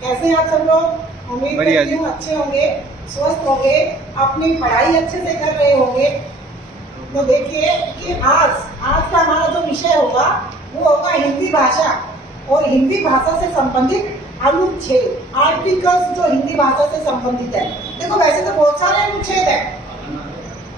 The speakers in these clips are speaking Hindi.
कैसे हैं आप सब लोग? उम्मीद करती हूँ अच्छे होंगे, स्वस्थ होंगे, अपनी पढ़ाई अच्छे से कर रहे होंगे। तो देखिए कि आज का हमारा जो विषय होगा वो होगा हिंदी भाषा और हिंदी भाषा से संबंधित अनुच्छेद, आर्टिकल्स जो हिंदी भाषा से संबंधित है। देखो वैसे तो बहुत सारे अनुच्छेद है,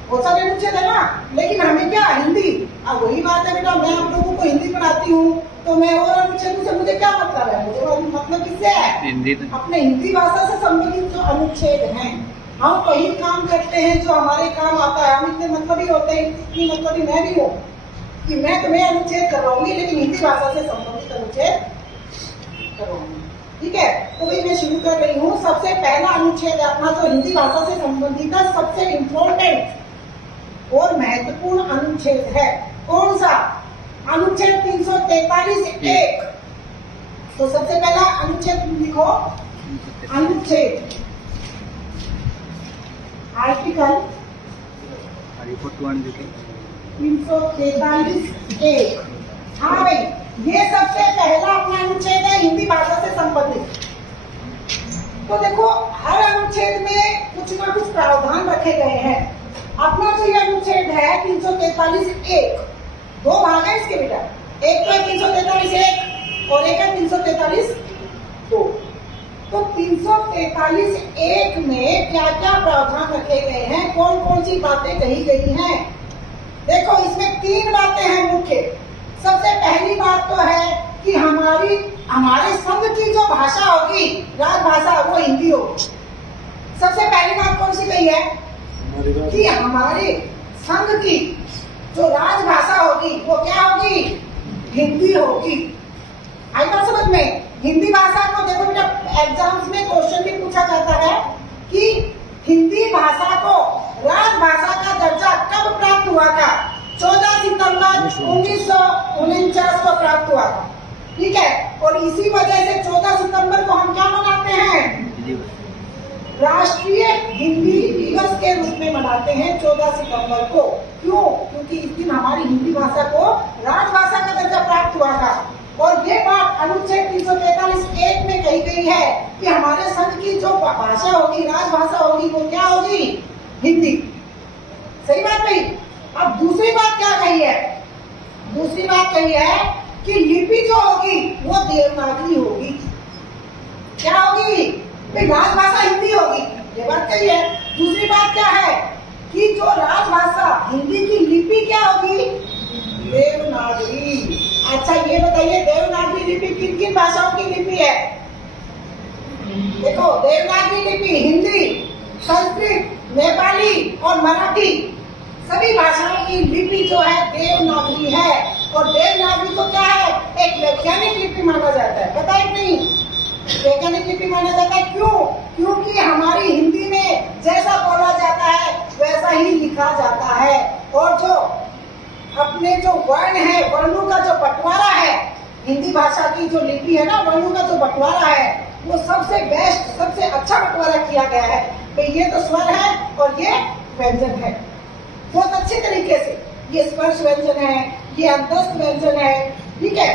बहुत सारे अनुच्छेद है ना, लेकिन हमें क्या हिंदी, अब वही बात है बेटा, मैं आप लोगों को हिंदी पढ़ाती हूँ तो मैं और अनुच्छेदों से मुझे क्या मतलब है, मुझे मतलब किससे है, हिंदी, अपने हिंदी भाषा से संबंधित जो अनुच्छेद हैं। हम वही काम करते हैं जो हमारे काम आता है। हम इतने मतलब ही होते हैं कि मतलब ही मैं भी हूँ कि मैं तुम्हें अनुच्छेद करवाऊंगी, लेकिन हिंदी भाषा से संबंधित अनुच्छेद करवाऊंगी। ठीक है, तो भाई मैं शुरू कर रही हूँ। सबसे पहला अनुच्छेद अपना जो हिंदी भाषा से संबंधित है, सबसे इम्पोर्टेंट और महत्वपूर्ण अनुच्छेद है। कौन सा? अनुच्छेद 343(1). तो सबसे पहला अनुच्छेद लिखो, अनुच्छेद आर्टिकल 343(1). हाँ भाई, ये सबसे पहला अपना अनुच्छेद है हिंदी भाषा से संबंधित। तो देखो हर अनुच्छेद में कुछ ना कुछ प्रावधान रखे गए हैं। अपना जो ये अनुच्छेद है 343(1), दो भाग है इसके बेटा, एक तो है 343(1) और एक है 343(2). तो 343(1) में क्या क्या प्रावधान रखे गए हैं, कौन कौन सी बातें कही गई हैं? देखो इसमें 3 बातें हैं मुख्य। सबसे पहली बात तो है कि हमारे संघ की जो भाषा होगी, राजभाषा, वो हिंदी होगी। सबसे पहली बात कौन सी कही है कि हमारे संघ की जो राजभाषा होगी वो क्या होगी? हिंदी होगी। आई बात समझ में? हिंदी भाषा को देखो बेटा, एग्जाम्स में क्वेश्चन भी पूछा जाता है कि हिंदी भाषा को राजभाषा का दर्जा कब प्राप्त हुआ था? 14 सितंबर 1949 को प्राप्त हुआ था। ठीक है, और इसी वजह से 14 सितंबर को हम क्या मनाते हैं? राष्ट्रीय हिंदी दिवस के रूप में मनाते हैं 14 सितंबर को। क्यों? क्योंकि इस दिन हमारी हिंदी भाषा को राजभाषा का दर्जा प्राप्त हुआ था। और ये बात अनुच्छेद 343(1) में कही गई है कि हमारे संघ की जो भाषा होगी, राजभाषा होगी, वो क्या होगी? हिंदी। सही बात नहीं? अब दूसरी बात क्या कही है? दूसरी बात कही है कि लिपि जो होगी वो देवनागरी होगी। क्या होगी? राजभाषा हिंदी होगी, ये बात कही है। दूसरी बात क्या है कि जो राजभाषा हिंदी की लिपि क्या होगी? देवनागरी। अच्छा ये बताइए, देवनागरी लिपि किन किन भाषाओं की लिपि है? देखो देवनागरी लिपि हिंदी, संस्कृत, नेपाली और मराठी, सभी भाषाओं की लिपि जो है देवनागरी है। और देवनागरी को क्या है? एक वैज्ञानिक लिपि माना जाता है। पता है नहीं? वैज्ञानिक लिपि माना जाता है। क्यों? क्योंकि हमारी हिंदी में जैसा बोला जाता है वैसा ही लिखा जाता है। और जो अपने जो वर्ण है, वर्णों का जो बंटवारा है, हिंदी भाषा की जो लिपि है ना, वर्णों का जो बंटवारा है, वो सबसे बेस्ट, सबसे अच्छा बंटवारा किया गया है। तो ये तो स्वर है और ये व्यंजन है, बहुत अच्छे तरीके से। ये स्पर्श व्यंजन है, ये अंतस्थ व्यंजन है। ठीक है,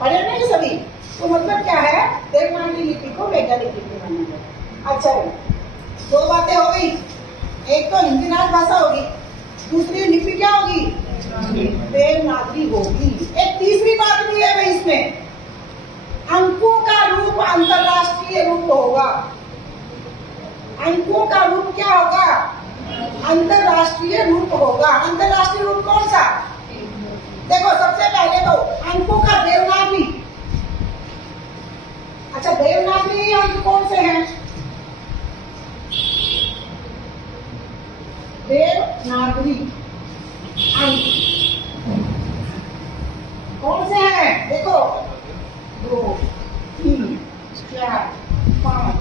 पढ़े नहीं सभी? तो मतलब क्या है? देवनागरी लिपि को वैज्ञानिक लिपि माना जाता है। अच्छा, 2 बातें हो गई। एक तो हिंदी राजभाषा होगी, दूसरी लिपि क्या होगी? देवनागरी होगी। एक तीसरी बात भी है भाई इसमें, अंकों का रूप अंतरराष्ट्रीय रूप होगा। अंकों का रूप क्या होगा? अंतरराष्ट्रीय रूप होगा। अंतरराष्ट्रीय रूप कौन सा? देखो सबसे पहले तो अंकों का देवनागरी। अच्छा, देवनागरी अंक कौन से हैं? देवनागरी अंक कौन से हैं? देखो 2, 3, 4, 5,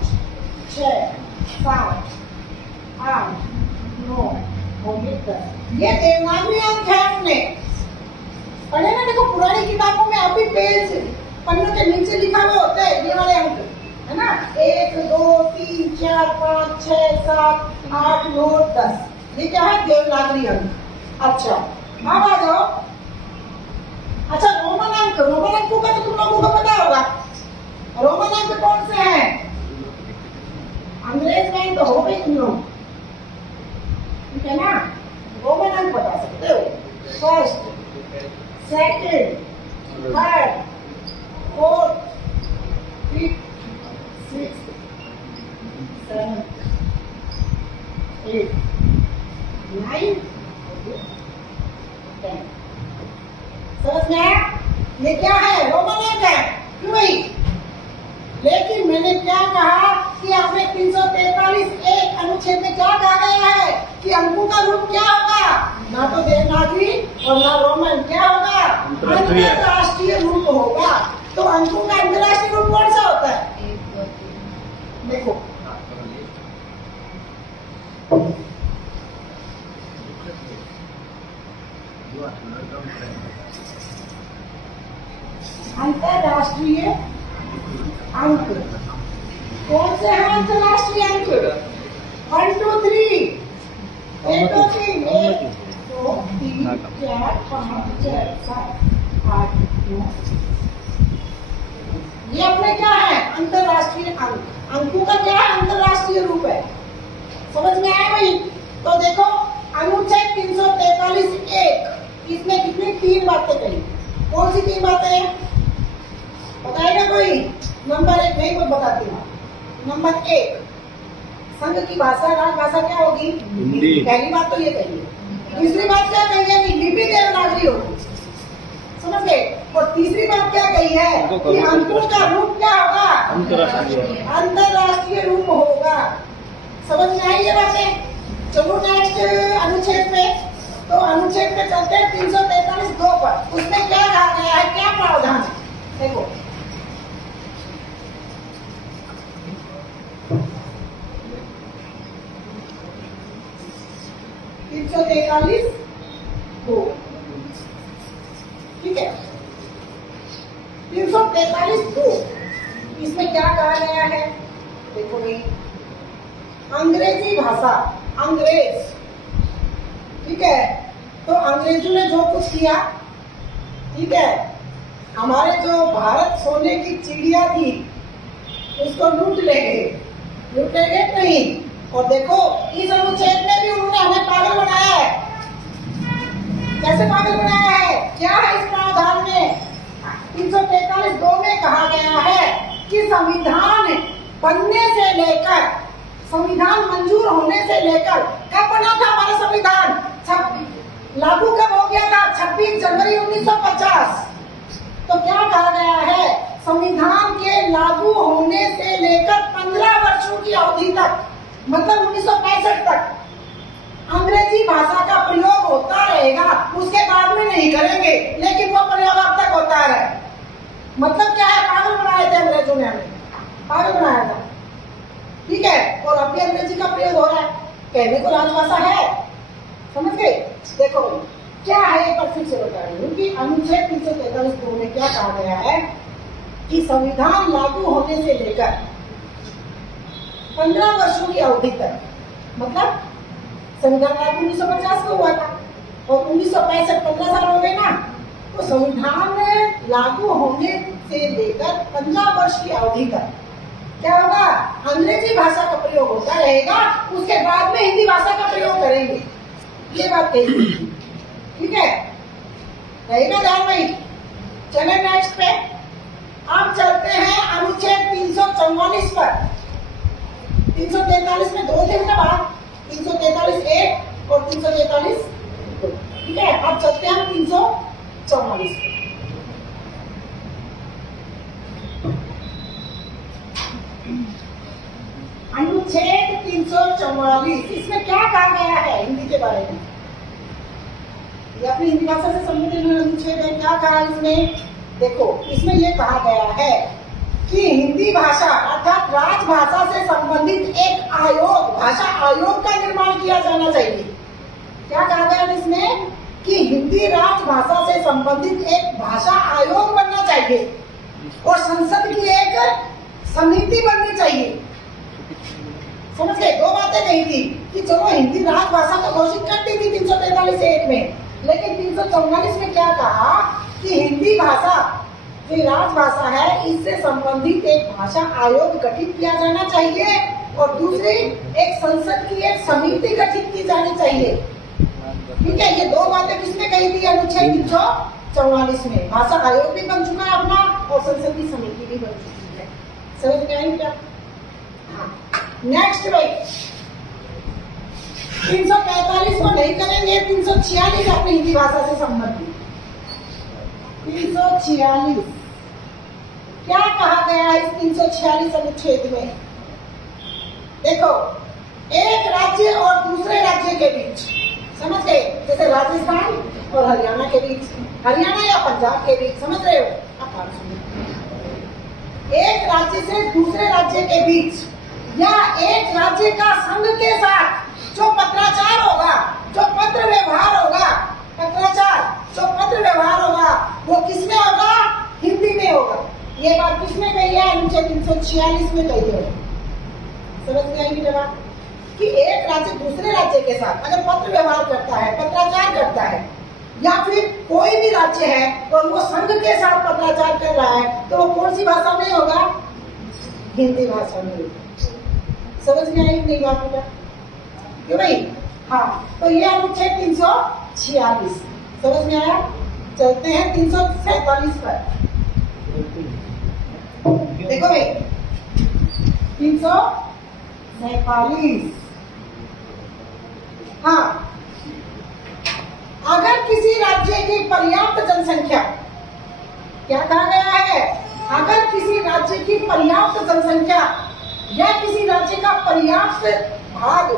6, 7, 8, 9 और 10। ये देवनागरी अंक है। अपने पढ़े ना? देखो पुरानी किताबों में अभी पेज पन्नों के नीचे लिखा हुआ होता है ये वाले अंक, है ना? 1, 2, 3, 4, 5, 6, 7, 8, 9, 10। ये क्या है? देवनागरी अंक। अच्छा अब आ जाओ। अच्छा रोमन अंक, रोमन अंकों का तो तुम लोगों को पता होगा। रोमन अंक कौन से हैं? अंग्रेज में तो हो गई तुम लोग, ठीक है ना। रोमन अंक बता सकते हो, first, second, third, fourth, fifth, sixth, seventh, eight, 9, 10। समझ में आया? ये क्या है? रोमन अंक है, क्यों भाई? लेकिन मैंने क्या कहा कि आपने 343(1) अनुच्छेद में क्या कहा गया है कि अंकों का रूप क्या होगा? ना तो देवनागरी और ना रोमन, क्या होगा? अंतरराष्ट्रीय रूप होगा। तो अंकों का अंतरराष्ट्रीय रूप कौन सा होता है? देखो, अंतरराष्ट्रीय अंक कौन से हैं? अंतरराष्ट्रीय अंक 1 2 3, 1 2 3, 1 2 3 4 5 6 7 8 9। ये अपने क्या है? अंतरराष्ट्रीय अंक। अंकों का क्या है? अंतरराष्ट्रीय रूप है। समझ में आया भाई? तो देखो, अनुच्छेद 343(1) इसमें कितनी 3 बातें कही। कौन सी 3 बातें हैं? बताएगा कोई? नंबर 1 नहीं, कुछ बताती हूँ। नंबर 1, संघ की भाषा राजभाषा क्या होगी? हिंदी। पहली बात तो ये कही। दूसरी बात क्या कही है? लिपि देवनागरी होगी। समझ गए? और तीसरी बात क्या कही है कि अंकों का रूप क्या होगा? अंतरराष्ट्रीय रूप होगा। समझ में आई ये बातें? चलो नेक्स्ट अनुच्छेद पे। तो अनुच्छेद पे चलते हैं 343(2) पर। उसमें क्या कहा गया है? क्या प्रावधान है? देखो, ठीक है, 343(2) इसमें क्या कहा गया है? देखो भाई, अंग्रेजी भाषा, अंग्रेज, ठीक है। तो अंग्रेजों ने जो कुछ किया, ठीक है, हमारे जो भारत सोने की चिड़िया थी उसको लूट ले गए नहीं। और देखो, इस अनुच्छेद में भी उन्होंने हमें पागल बनाया है। कैसे पागल बनाया है? क्या है इस प्रावधान में? 343(2) में कहा गया है कि संविधान बनने से लेकर, संविधान मंजूर होने से लेकर, कब बना था हमारा संविधान? लागू कब हो गया था? 26 जनवरी 1950। तो क्या कहा गया है? संविधान के लागू होने से लेकर 15 वर्षों की अवधि तक, मतलब 1965 तक अंग्रेजी भाषा का प्रयोग होता रहेगा। उसके बाद में नहीं करेंगे, लेकिन वो प्रयोग अब तक होता रहे। मतलब क्या है? पागल बनाए थे अंग्रेजों ने, हमें पागल बनाया था, ठीक है। और अब भी अंग्रेजी का प्रयोग हो रहा है। कहने को राजभाषा है, समझ गए? देखो क्या है, एक बार फिर से बता रही हूँ कि अनुच्छेद 343(2) में क्या कहा गया है कि संविधान लागू होने से लेकर 15 वर्षों की अवधि तक, मतलब संविधान लागू 1950 को हुआ था और 1965 15 साल हो गए ना। तो संविधान लागू होने से लेकर 15 वर्ष की अवधि तक क्या होगा? अंग्रेजी भाषा का प्रयोग होता रहेगा। उसके बाद में हिंदी भाषा का प्रयोग करेंगे। ये बात कही, ठीक है, रहेगा ध्यान भाई। चले नेक्स्ट पे। अब चलते हैं अनुच्छेद 344 पर। 343 में 2 थे ना बात, 343(1) और 343(2), ठीक है। अब चलते हैं 344 पे। अनुच्छेद 344, इसमें क्या कहा गया है हिंदी के बारे में? ये अपनी हिंदी भाषा से संबंधित अनुच्छेद है। क्या कहा इसमें? देखो, इसमें यह कहा गया है कि हिंदी भाषा अर्थात राजभाषा से संबंधित एक आयोग, भाषा आयोग का निर्माण किया जाना चाहिए। क्या कहा गया इसमें? कि हिंदी राजभाषा से संबंधित एक भाषा आयोग बनना चाहिए और संसद की एक समिति बननी चाहिए। समझ गए? 2 बातें कही थी कि चलो हिंदी राजभाषा को घोषित कर दी थी 343(1) में, लेकिन 344 में क्या कहा कि हिंदी भाषा जो राजभाषा है इससे संबंधित एक भाषा आयोग गठित किया जाना चाहिए और दूसरी एक संसद की एक समिति गठित की जानी चाहिए। ठीक है, ये दो बातें किसने कही थी अनुच्छेद 344 में। भाषा आयोग भी बन चुका है अपना और संसद की समिति भी बन चुकी है। समझ में आई क्या? हाँ, नेक्स्ट भाई 345 को नहीं करेंगे, 346 अपनी हिंदी भाषा से संबंधित। 346 क्या कहा गया है इस 346 अनुच्छेद में? देखो, एक राज्य और दूसरे राज्य के बीच, समझ गए, जैसे राजस्थान और हरियाणा के बीच, हरियाणा या पंजाब के बीच, समझ रहे हो? आप बात सुनिए। एक राज्य से दूसरे राज्य के बीच या एक राज्य का संघ के साथ जो पत्राचार होगा, जो पत्र व्यवहार होगा, पत्राचार जो पत्र व्यवहार होगा, वो किसमें होगा? हिंदी में होगा। ये बात किसने कही है? अनुच्छेद 346 में कही है। समझ में आएगी जवाब कि एक राज्य दूसरे राज्य के साथ अगर पत्र व्यवहार करता है, पत्राचार करता है, या फिर कोई भी राज्य है और वो संघ के साथ पत्राचार कर रहा है, तो वो कौन सी भाषा में होगा? हिंदी भाषा में होगा। समझ में आई नहीं बात होगा क्यों भाई? हाँ, तो ये अनुच्छेद 346 समझ में आया। चलते हैं 347 पर। देखो भाई 347, हाँ, अगर किसी राज्य की पर्याप्त जनसंख्या, क्या कहा गया है? अगर किसी राज्य की पर्याप्त जनसंख्या या किसी राज्य का पर्याप्त भाग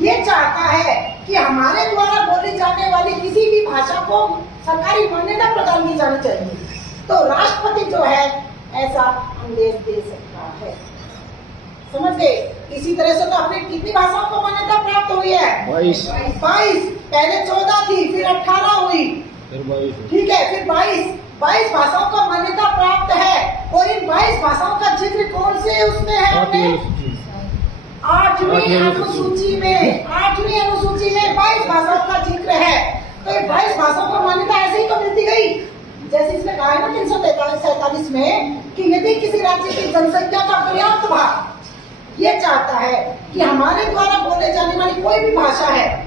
ये चाहता है कि हमारे द्वारा बोली जाने वाली किसी भी भाषा को सरकारी मान्यता प्रदान की जानी चाहिए, तो राष्ट्रपति जो है ऐसा आदेश दे सकता है। समझ गए? इसी तरह से तो अपने कितनी भाषाओं को मान्यता प्राप्त हुई है? 22। पहले 14 थी, फिर 18 हुई, फिर 22, ठीक है, फिर 22 भाषाओं को मान्यता प्राप्त है। और इन 22 भाषाओं का जिक्र कौन से उसमें है? 8वीं अनुसूची में 22 भाषाओं का जिक्र है। तो ये 22 भाषाओं को मान्यता ऐसे ही तो मिलती गई, जैसे इसमें कहा है ना 347 में कि यदि किसी राज्य की जनसंख्या का पर्याप्त भाग ये चाहता है कि हमारे द्वारा बोले जाने वाली कोई भी भाषा है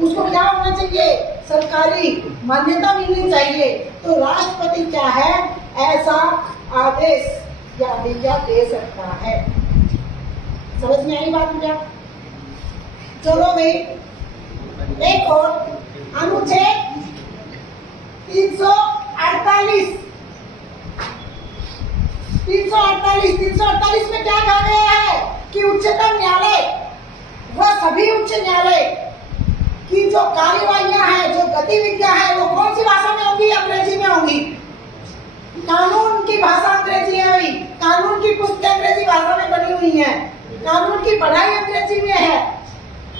उसको क्या होना चाहिए? सरकारी मान्यता मिलनी चाहिए, तो राष्ट्रपति क्या है? ऐसा आदेश या आज्ञा दे सकता है। समझ में आई बात क्या? चलो भाई एक और अनुच्छेद 348 में क्या कहा गया है कि उच्चतम न्यायालय व सभी उच्च न्यायालय की जो कार्यवाहियां हैं, जो गतिविधियां हैं, वो कौन सी भाषा में होंगी? अंग्रेजी में होंगी। कानून की भाषा अंग्रेजी है भाई, कानून की पुस्तकें अंग्रेजी भाषा में बनी हुई हैं, कानून की पढ़ाई अंग्रेजी में है,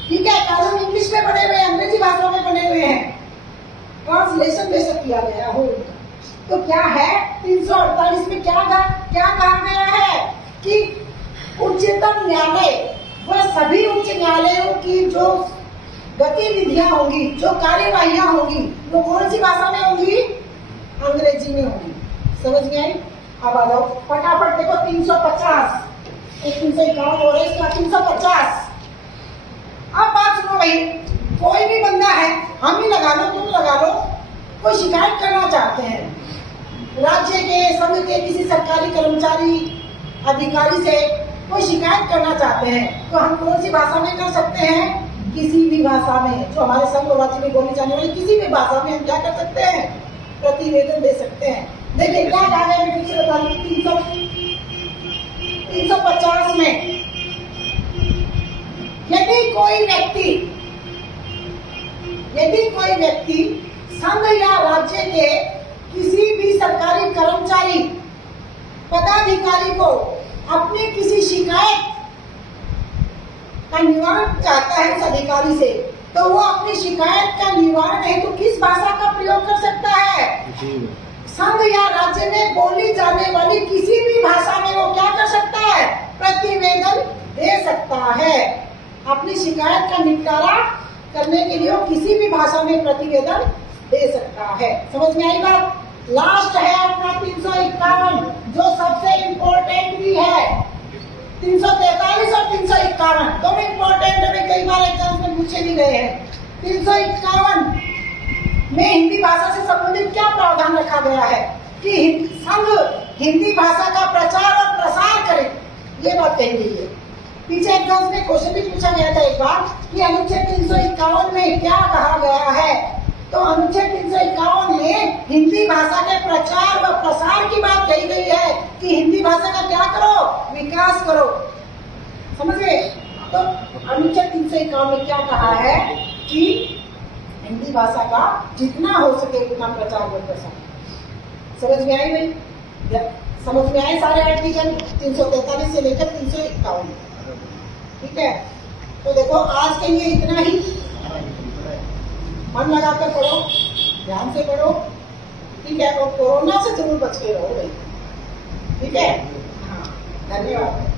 ठीक है, कानून इंग्लिश में बने हुए हैं, अंग्रेजी भाषा में बने हुए हैं, ट्रांसलेशन बेशक किया गया हो। तो क्या है 348 में क्या कहा गया है कि उच्चतम न्यायालय व सभी उच्च न्यायालयों की जो गतिविधियां होंगी, जो कार्यवाहियां होंगी, वो कौन सी भाषा में होंगी? अंग्रेजी में होंगी। समझ में आई? अब आ जाओ फटाफट देखो 350, 351 हो रहा है इसका 350। अब बात सुनो भाई, कोई भी बंदा है, हम ही लगा लो, तुम लगा लो, कोई शिकायत करना चाहते हैं राज्य के, संघ के किसी सरकारी कर्मचारी अधिकारी से कोई शिकायत करना चाहते हैं, तो हम कौन सी भाषा में कर सकते हैं? किसी भी भाषा में, जो हमारे संघ और राज्य में बोली जाने वाली किसी भी भाषा में हम क्या कर सकते हैं? प्रतिवेदन दे सकते हैं। देखिए क्या कहा है, मैं पीछे बता दूं 350 में, यदि कोई व्यक्ति संघ या राज्य के किसी भी सरकारी कर्मचारी पदाधिकारी को अपनी किसी शिकायत का निवारण चाहता है उस अधिकारी से, तो वो अपनी शिकायत का निवारण हेतु किस भाषा का प्रयोग कर सकता है? संघ या राज्य में बोली जाने वाली किसी भी भाषा में वो क्या कर सकता है? प्रतिवेदन दे सकता है। अपनी शिकायत का निपटारा करने के लिए वो किसी भी भाषा में प्रतिवेदन दे सकता है। समझ में आई बात? लास्ट है अपना 351 जो सबसे इम्पोर्टेंट भी है। 343 और 351 दोनों इंपॉर्टेंट है, कई बार एग्जाम में पूछे भी गए हैं। 351 में हिंदी भाषा से संबंधित क्या प्रावधान रखा गया है कि संघ हिंदी भाषा का प्रचार और प्रसार करे, ये बात कही गई है। पीछे एग्जाम में क्वेश्चन भी पूछा गया था एक बार कि अनुच्छेद 351 में क्या कहा गया है, तो अनुच्छेद 351 में हिंदी भाषा के प्रचार व प्रसार की बात कही गई है कि हिंदी भाषा का क्या करो, विकास करो, समझ गए। तो अनुच्छेद 351 में क्या कहा है कि हिंदी भाषा का जितना हो सके उतना प्रचार व प्रसार। समझ में आई भाई? समझ में आए सारे आर्टिकल 343 से लेकर 351, ठीक है। तो देखो आज के लिए इतना ही, मन लगाकर पढ़ो, ध्यान से पढ़ो, ठीक है। और कोरोना से जरूर बच के रहो भाई, ठीक है। हाँ, धन्यवाद।